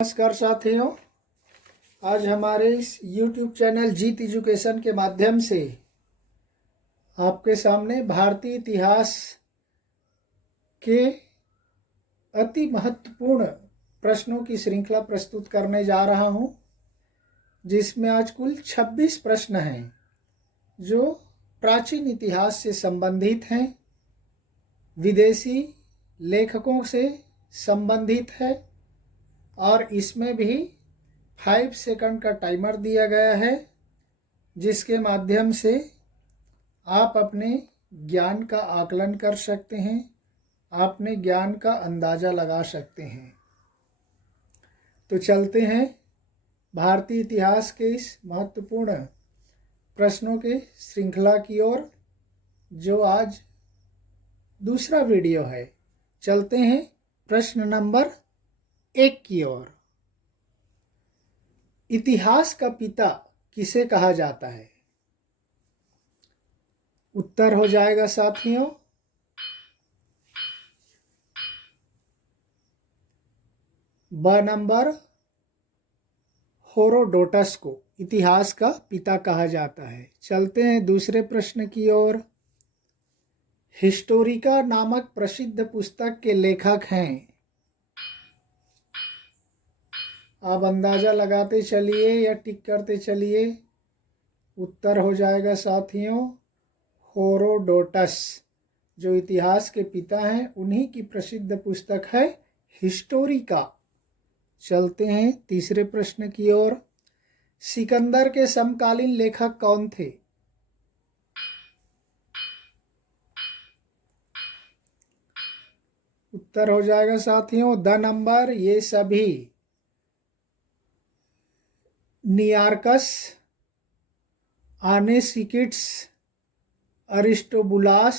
नमस्कार साथियों, आज हमारे इस YouTube चैनल जीत एजुकेशन के माध्यम से आपके सामने भारतीय इतिहास के अति महत्वपूर्ण प्रश्नों की श्रृंखला प्रस्तुत करने जा रहा हूं, जिसमें आज कुल 26 प्रश्न हैं जो प्राचीन इतिहास से संबंधित हैं, विदेशी लेखकों से संबंधित है और इसमें भी 5 सेकंड का टाइमर दिया गया है, जिसके माध्यम से आप अपने ज्ञान का आकलन कर सकते हैं, अपने ज्ञान का अंदाज़ा लगा सकते हैं। तो चलते हैं भारतीय इतिहास के इस महत्वपूर्ण प्रश्नों के श्रृंखला की ओर, जो आज दूसरा वीडियो है। चलते हैं प्रश्न नंबर 1 की ओर। इतिहास का पिता किसे कहा जाता है? उत्तर हो जाएगा साथियों ब नंबर, हेरोडोटस को इतिहास का पिता कहा जाता है। चलते हैं दूसरे प्रश्न की ओर। हिस्टोरिका नामक प्रसिद्ध पुस्तक के लेखक हैं। आप अंदाज़ा लगाते चलिए या टिक करते चलिए। उत्तर हो जाएगा साथियों हेरोडोटस, जो इतिहास के पिता हैं, उन्हीं की प्रसिद्ध पुस्तक है हिस्टोरिका। चलते हैं तीसरे प्रश्न की ओर। सिकंदर के समकालीन लेखक कौन थे? उत्तर हो जाएगा साथियों द नंबर, ये सभी नियार्कस, आनेसिकिड्स, अरिस्टोबुलास,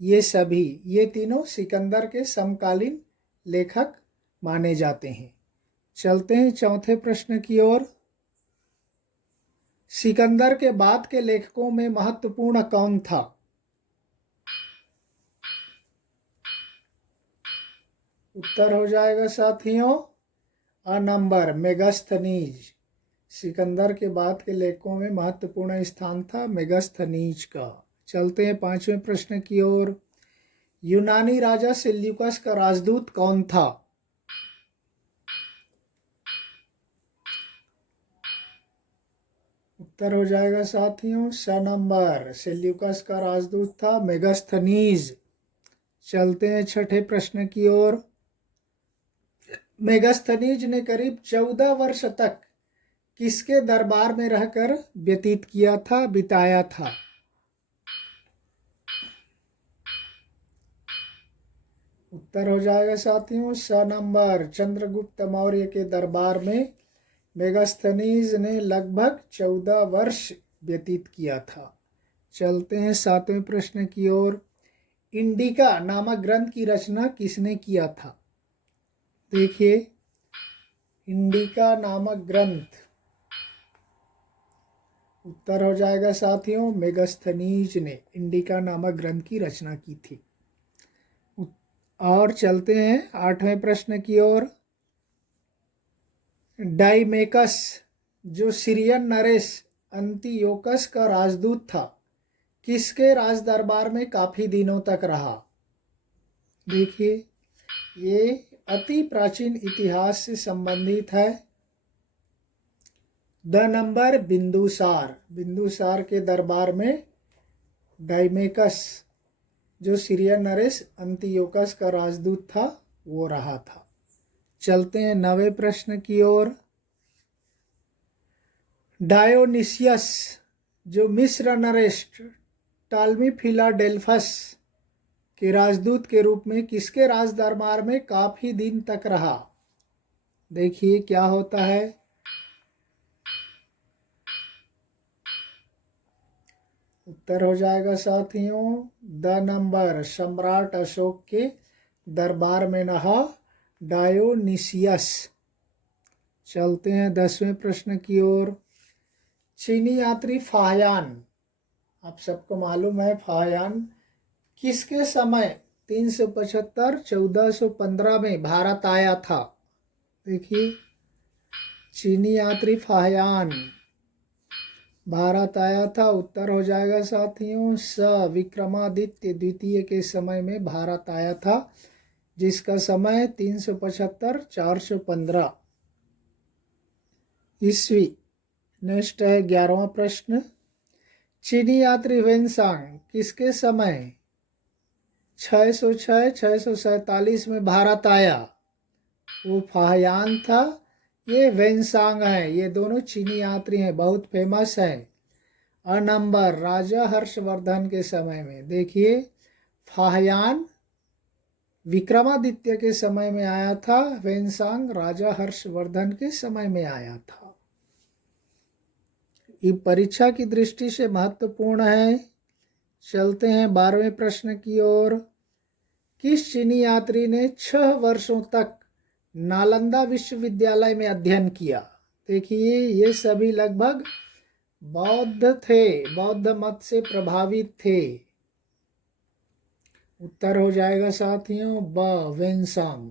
ये तीनों सिकंदर के समकालीन लेखक माने जाते हैं। चलते हैं चौथे प्रश्न की ओर। सिकंदर के बाद के लेखकों में महत्वपूर्ण कौन था? उत्तर हो जाएगा साथियों अ नंबर, मेगास्थनीज। सिकंदर के बाद के लेखकों में महत्वपूर्ण स्थान था मेगास्थनीज का। चलते हैं पांचवें प्रश्न की ओर। यूनानी राजा सेल्यूकस का राजदूत कौन था? उत्तर हो जाएगा साथियों स नंबर, सेल्यूकस का राजदूत था मेगास्थनीज। चलते हैं छठे प्रश्न की ओर। मेगास्थनीज ने करीब 14 वर्ष तक किसके दरबार में रहकर बिताया था? उत्तर हो जाएगा साथियों स नंबर, चंद्रगुप्त मौर्य के दरबार में मेगास्थनीज ने लगभग 14 वर्ष व्यतीत किया था। चलते हैं सातवें प्रश्न की ओर। इंडिका नामक ग्रंथ की रचना किसने किया था? देखिए, इंडिका नामक ग्रंथ, उत्तर हो जाएगा साथियों मेगास्थनीज ने इंडिका नामक ग्रंथ की रचना की थी। और चलते हैं आठवें प्रश्न की ओर। डाइमेकस, जो सीरियन नरेश अंतियोकस का राजदूत था, किसके राज दरबार में काफी दिनों तक रहा? देखिए, ये अति प्राचीन इतिहास से संबंधित है। द नंबर, बिंदुसार के दरबार में डाइमेकस, जो सीरियन नरेश अंतियोकस का राजदूत था, वो रहा था। चलते हैं 9वें प्रश्न की ओर। डायोनिसियस, जो मिस्र नरेश टालमी फिलाडेल्फस के राजदूत के रूप में किसके राज दरबार में काफी दिन तक रहा? देखिए क्या होता है। उत्तर हो जाएगा साथियों द नंबर, सम्राट अशोक के दरबार में रहा डायोनिसियस। चलते हैं 10वें प्रश्न की ओर। चीनी यात्री फाहियान, आप सबको मालूम है फाहियान किसके समय 375 1415 में भारत आया था? देखिए, चीनी यात्री फाहियान भारत आया था। उत्तर हो जाएगा साथियों स विक्रमादित्य द्वितीय के समय में भारत आया था, जिसका समय 375 415 ईस्वी। नेक्स्ट है 11वां प्रश्न। चीनी यात्री वेनसांग किसके समय 606 647 में भारत आया? वो फाहियान था, ये वेनसांग है। ये दोनों चीनी यात्री हैं, बहुत फेमस है। और नंबर राजा हर्षवर्धन के समय में। देखिए, फाहियान विक्रमादित्य के समय में आया था, वेनसांग राजा हर्षवर्धन के समय में आया था। ये परीक्षा की दृष्टि से महत्वपूर्ण है। चलते हैं 12वें प्रश्न की ओर। किस चीनी यात्री ने 6 वर्षों तक नालंदा विश्वविद्यालय में अध्ययन किया? देखिए, ये सभी लगभग बौद्ध थे, बौद्ध मत से प्रभावित थे। उत्तर हो जाएगा साथियों ब वेनसांग।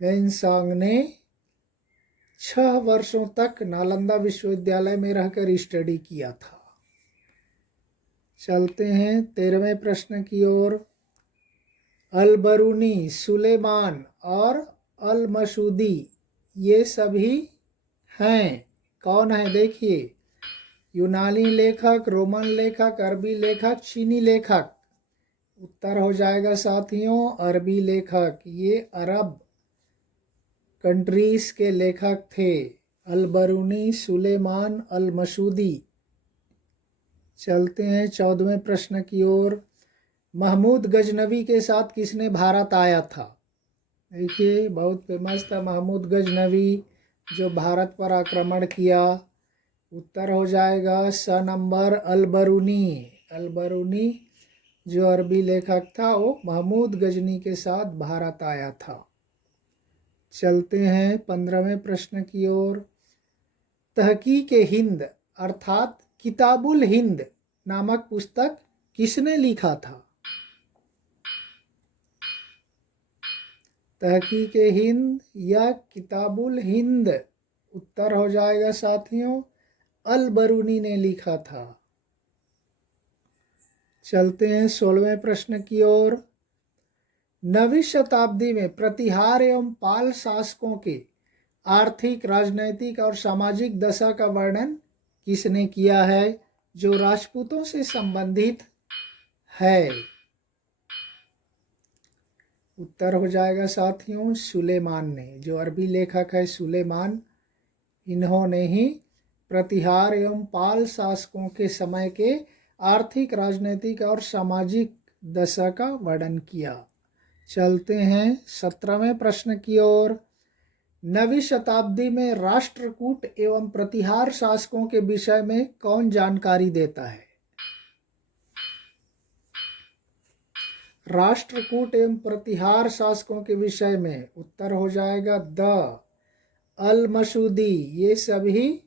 वेनसांग ने 6 वर्षों तक नालंदा विश्वविद्यालय में रहकर स्टडी किया था। चलते हैं 13वें प्रश्न की ओर। अल बरूनी, सुलेमान और अल मसूदी ये सभी हैं। कौन है? देखिए, यूनानी लेखक, रोमन लेखक, अरबी लेखक, चीनी लेखक। उत्तर हो जाएगा साथियों अरबी लेखक। ये अरब कंट्रीज के लेखक थे, अल बरूनी, सुलेमान, अल मसूदी। चलते हैं 14वें प्रश्न की ओर। महमूद गजनवी के साथ किसने भारत आया था? देखिए, बहुत फेमस था महमूद गजनवी, जो भारत पर आक्रमण किया। उत्तर हो जाएगा स नंबर अल बरूनी। अल बरूनी जो अरबी लेखक था, वो महमूद गजनी के साथ भारत आया था। चलते हैं 15वें प्रश्न की ओर। तहकीक हिंद अर्थात किताबुल हिंद नामक पुस्तक किसने लिखा था? तहकीक हिंद या किताबुल हिंद। उत्तर हो जाएगा साथियों अल बरूनी ने लिखा था। चलते हैं 16वें प्रश्न की ओर। 9वीं शताब्दी में प्रतिहार एवं पाल शासकों के आर्थिक, राजनैतिक और सामाजिक दशा का वर्णन किसने किया है, जो राजपूतों से संबंधित है? उत्तर हो जाएगा साथियों सुलेमान ने। जो अरबी लेखक है सुलेमान, इन्होंने ही प्रतिहार एवं पाल शासकों के समय के आर्थिक, राजनीतिक और सामाजिक दशा का वर्णन किया। चलते हैं 17वें प्रश्न की ओर। 9वीं शताब्दी में राष्ट्रकूट एवं प्रतिहार शासकों के विषय में कौन जानकारी देता है? राष्ट्रकूट एवं प्रतिहार शासकों के विषय में उत्तर हो जाएगा द अल मसूदी। ये सभी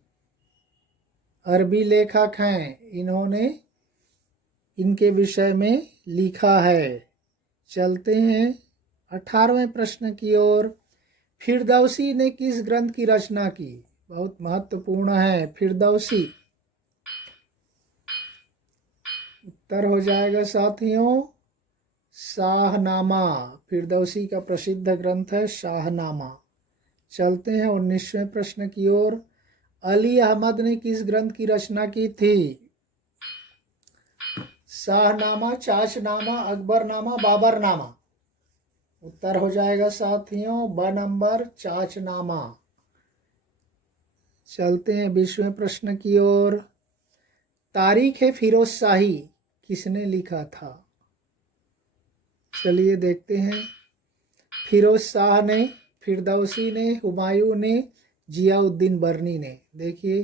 अरबी लेखक हैं, इन्होंने इनके विषय में लिखा है। चलते हैं 18वें प्रश्न की ओर। फिरदौसी ने किस ग्रंथ की रचना की? बहुत महत्वपूर्ण है फिरदौसी। उत्तर हो जाएगा साथियों शाहनामा। फिरदौसी का प्रसिद्ध ग्रंथ है शाहनामा। चलते हैं 19वें प्रश्न की ओर। अली अहमद ने किस ग्रंथ की रचना की थी? शाहनामा, चाचनामा, अकबरनामा, बाबरनामा। उत्तर हो जाएगा साथियों ब नंबर चाचनामा। चलते हैं 20वें प्रश्न की ओर। तारीख ए फिरोज शाही किसने लिखा था? चलिए देखते हैं। फिरोज शाह ने, फिरदौसी ने, हुमायूं ने, जियाउद्दीन बर्नी ने। देखिए,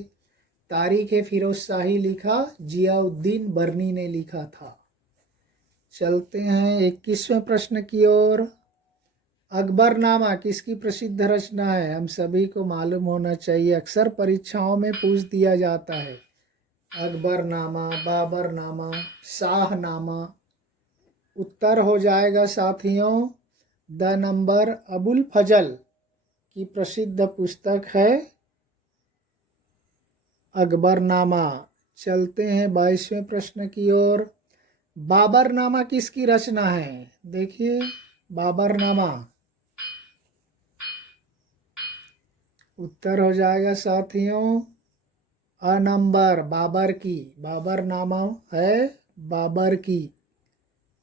तारीख ए फिरोज शाही लिखा जियाउद्दीन बर्नी ने लिखा था। चलते हैं 21वें प्रश्न की ओर। अकबरनामा किसकी प्रसिद्ध रचना है? हम सभी को मालूम होना चाहिए, अक्सर परीक्षाओं में पूछ दिया जाता है। अकबरनामा, बाबरनामा, शाहनामा। उत्तर हो जाएगा साथियों द नंबर अबुल फजल। की प्रसिद्ध पुस्तक है अकबरनामा। चलते हैं 22वें प्रश्न की ओर। बाबरनामा किसकी रचना है? देखिए, बाबरनामा उत्तर हो जाएगा साथियों अ नंबर, बाबर की। बाबरनामा है बाबर की।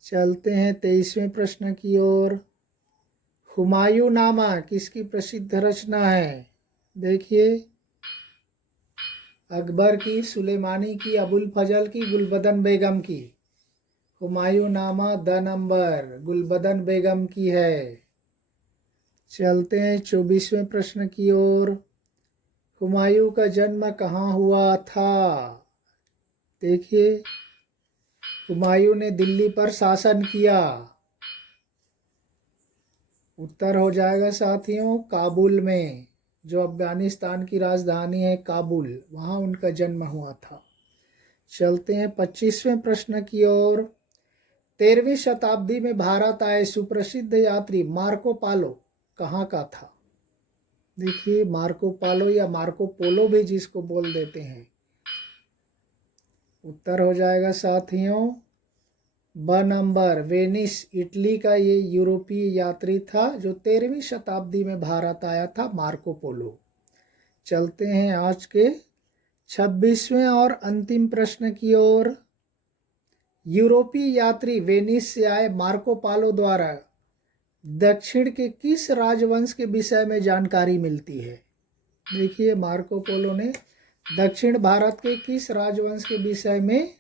चलते हैं 23वें प्रश्न की ओर। हुमायूं नामा किसकी प्रसिद्ध रचना है? देखिए, अकबर की, सुलेमानी की, अबुल फजल की, गुलबदन बेगम की। हुमायूं नामा द नंबर गुलबदन बेगम की है। चलते हैं 24वें प्रश्न की ओर। हुमायूं का जन्म कहाँ हुआ था? देखिए, हुमायूं ने दिल्ली पर शासन किया। उत्तर हो जाएगा साथियों काबुल में, जो अफगानिस्तान की राजधानी है काबुल, वहाँ उनका जन्म हुआ था। चलते हैं 25वें प्रश्न की ओर। 13वीं शताब्दी में भारत आए सुप्रसिद्ध यात्री मार्को पालो कहाँ का था? देखिए, मार्को पालो या मार्को पोलो भी जिसको बोल देते हैं। उत्तर हो जाएगा साथियों ब नंबर, वेनिस, इटली का ये यूरोपीय यात्री था जो 13वीं शताब्दी में भारत आया था, मार्को पोलो। चलते हैं आज के 26वें और अंतिम प्रश्न की ओर। यूरोपीय यात्री वेनिस से आए मार्को पालो द्वारा दक्षिण के किस राजवंश के विषय में जानकारी मिलती है? देखिए, मार्को पोलो ने दक्षिण भारत के किस राजवंश के विषय में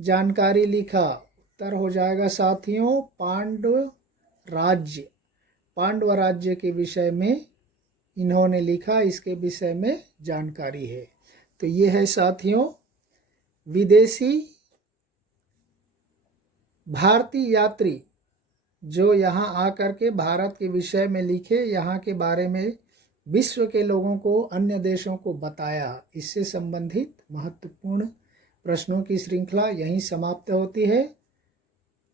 जानकारी लिखा? उत्तर हो जाएगा साथियों पांडव राज्य। पांडव राज्य के विषय में इन्होंने लिखा, इसके विषय में जानकारी है। तो ये है साथियों विदेशी भारतीय यात्री जो यहाँ आकर के भारत के विषय में लिखे, यहाँ के बारे में विश्व के लोगों को, अन्य देशों को बताया। इससे संबंधित महत्वपूर्ण प्रश्नों की श्रृंखला यहीं समाप्त होती है।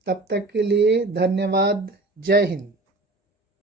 तब तक के लिए धन्यवाद। जय हिंद।